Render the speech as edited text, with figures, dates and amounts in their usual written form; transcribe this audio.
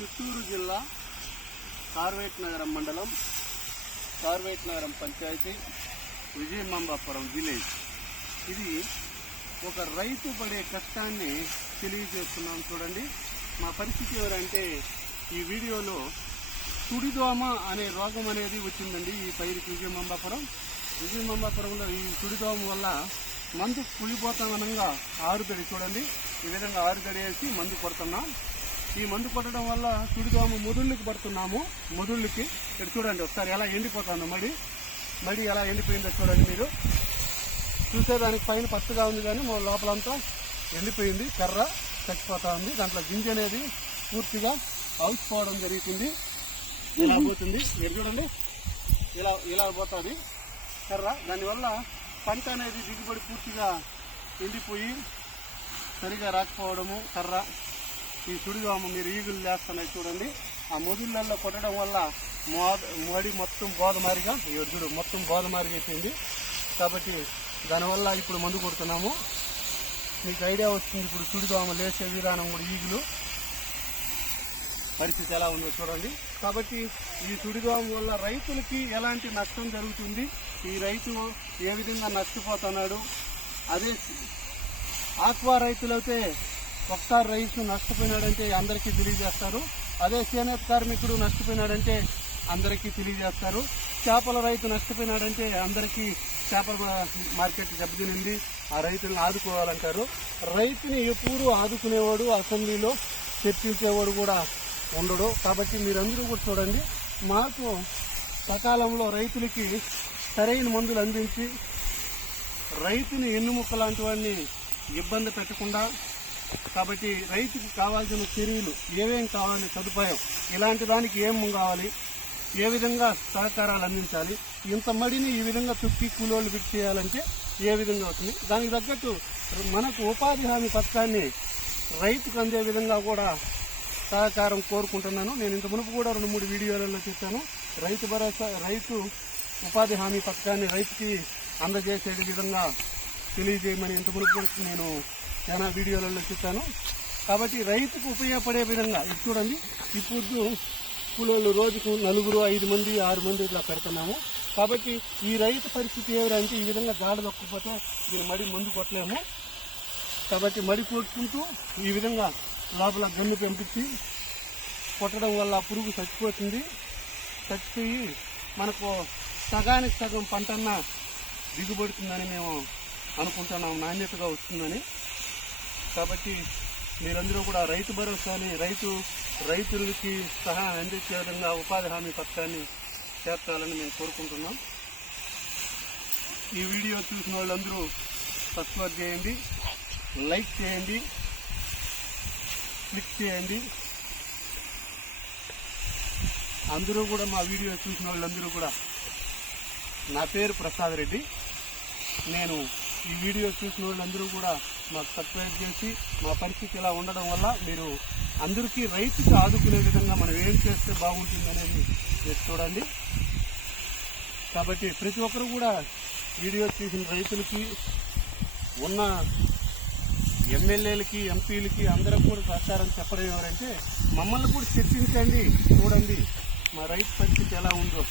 చిత్తూరు జిల్లా కార్వేట్ నగరం మండలం, కార్వేట్ నగరం పంచాయతీ, విజయమంబాపురం విలేజ్. ఇది ఒక రైతు పడే కష్టాన్ని తెలియజేస్తున్నాం. చూడండి, మా పరిస్థితి ఎవరంటే ఈ వీడియోలో సుడిదోమ అనే రోగం అనేది వచ్చిందండి ఈ పైరుకి. విజయమంబాపురంలో ఈ సుడిదోమ వల్ల మందు కుళ్ళిపోతామనగా ఆరుతడి, చూడండి ఈ విధంగా ఆరుతడి వేసి మందు కొడుతున్నాం. ఈ మందు కొట్టడం వల్ల సుడిదోమ మొదుళ్ళకి పడుతున్నాము. మొదుళ్ళకి ఇక్కడ చూడండి ఒకసారి ఎలా ఎండిపోతుందో, మడి ఎలా ఎండిపోయిందో చూడండి. మీరు చూసేదానికి పైన పచ్చగా ఉంది కానీ లోపలంతా ఎండిపోయింది, కర్ర చచ్చిపోతా ఉంది. దాంట్లో గింజ అనేది పూర్తిగా అవుచిపోవడం జరుగుతుంది. ఇలా పోతుంది, మీరు చూడండి ఇలా పోతుంది కర్ర. దానివల్ల పంట అనేది దిగుబడి పూర్తిగా ఎండిపోయి సరిగా రాకపోవడము. కర్ర ఈ సుడిదోమ మీరు ఈగులు లేస్తున్నాయి చూడండి. ఆ మొదుళ్ళల్లో కొట్టడం వల్ల మడి మొత్తం బోధమారిగా చూడు మొత్తం బోధమారిగా అయిపోయింది. కాబట్టి దానివల్ల ఇప్పుడు మందు కొడుతున్నాము. మీకు ఐడియా వస్తుంది ఇప్పుడు సుడిదోమ లేచే విధానం కూడా, ఈగులు పరిస్థితి ఎలా ఉందో చూడండి. కాబట్టి ఈ సుడిదోమ వల్ల రైతులకి ఎలాంటి నష్టం జరుగుతుంది, ఈ రైతు ఏ విధంగా నష్టపోతున్నాడు. అదే ఆక్వా రైతులైతే ఒకసారి రైతు నష్టపోయినాడంటే అందరికీ తెలియజేస్తారు. అదే చేనేత కార్మికుడు నష్టపోయినాడంటే అందరికీ తెలియజేస్తారు. చేపల రైతు నష్టపోయినాడంటే అందరికీ చేపల మార్కెట్ దెబ్బతినింది, ఆ రైతులను ఆదుకోవాలంటారు. రైతుని ఎప్పుడు ఆదుకునేవాడు అసెంబ్లీలో చర్చించేవాడు కూడా ఉండడు. కాబట్టి మీరందరూ కూడా చూడండి, మాకు సకాలంలో రైతులకి సరైన మందులు అందించి రైతుని ఎన్నుముక్క లాంటి వాడిని ఇబ్బంది పెట్టకుండా, కాబట్టి రైతుకు కావాల్సిన చర్యలు ఏమేం కావాలి, సదుపాయం ఇలాంటి దానికి ఏం కావాలి, ఏ విధంగా సహకారాలు అందించాలి, ఇంత మడిని ఈ విధంగా తుక్కి కూలోళ్ళు పెట్టి చేయాలంటే ఏ విధంగా అవుతుంది, దానికి తగ్గట్టు మనకు ఉపాధి హామీ పథకాన్ని రైతుకు అందే విధంగా కూడా సహకారం కోరుకుంటున్నాను. నేను ఇంత మునుపు కూడా 2-3 వీడియోలలో చెప్పాను. రైతు భరోసా, రైతు ఉపాధి హామీ పథకాన్ని రైతుకి అందజేసే విధంగా తెలియజేయమని ఇంత మునుపు నేను చాలా వీడియోలలో చెప్పాను. కాబట్టి రైతుకు ఉపయోగపడే విధంగా ఇది చూడండి. ఇప్పుడు కూలోళ్ళు రోజుకు 4, 5 మంది, 6 మంది ఇట్లా పెడుతున్నాము. కాబట్టి ఈ రైతు పరిస్థితి ఏమిటంటే ఈ విధంగా గాఢ దొక్కకపోతే దీని మడి మందు కొట్టలేము. కాబట్టి మడి కొట్టుకుంటూ ఈ విధంగా లోపల గన్ను పెంపించి కొట్టడం వల్ల పురుగు చచ్చిపోతుంది. చచ్చిపోయి మనకు సగానికి సగం పంటన్నా దిగుబడుతుందని మేము అనుకుంటున్నాం, నాణ్యతగా వస్తుందని. కాబట్టి మీరందరూ కూడా రైతు భరోసాని రైతులకి సహాయం అందించే విధంగా ఉపాధి హామీ పథకాన్ని చేర్చాలని మేము కోరుకుంటున్నాం. ఈ వీడియో చూసిన వాళ్ళందరూ సబ్స్క్రైబ్ చేయండి, లైక్ చేయండి, క్లిక్ చేయండి. అందరూ కూడా మా వీడియో చూసిన వాళ్ళందరూ కూడా, నా పేరు ప్రసాద్ రెడ్డి. నేను ఈ వీడియో చూసిన వాళ్ళందరూ కూడా మాకు సబ్స్క్రైబ్ చేసి మా పరిస్థితి ఇలా ఉండడం వల్ల మీరు అందరికీ రైతుకి ఆదుకునే విధంగా మనం ఏం చేస్తే బాగుంటుంది అనేది మీరు చూడండి. కాబట్టి ప్రతి ఒక్కరు కూడా వీడియో తీసిన రైతులకి, ఉన్న ఎమ్మెల్యేలకి, ఎంపీలకి అందరూ కూడా సహకారం చెప్పడం ఎవరంటే మమ్మల్ని కూడా చర్చించండి, చూడండి మా రైతు పరిస్థితి ఎలా ఉందో.